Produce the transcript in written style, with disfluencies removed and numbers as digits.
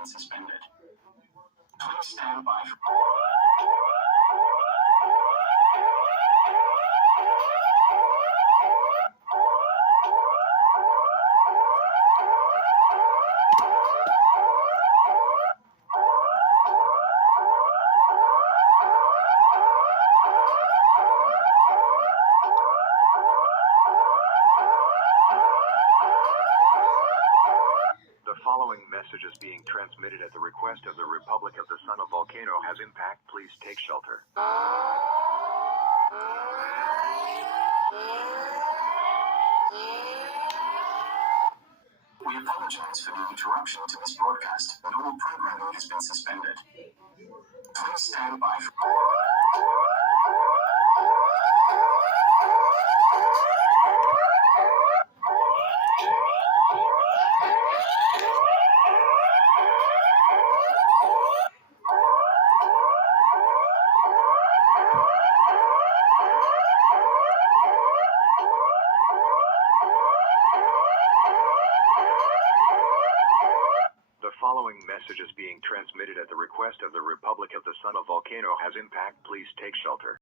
been suspended. Please stand by for... The following message is being transmitted at the request of the Republic of the Sun. A volcano has impact. Please take shelter. We apologize for the interruption to this broadcast, and all programming has been suspended. Please stand by for... The following message is being transmitted at the request of the Republic of the Sun. A volcano has impact. Please take shelter.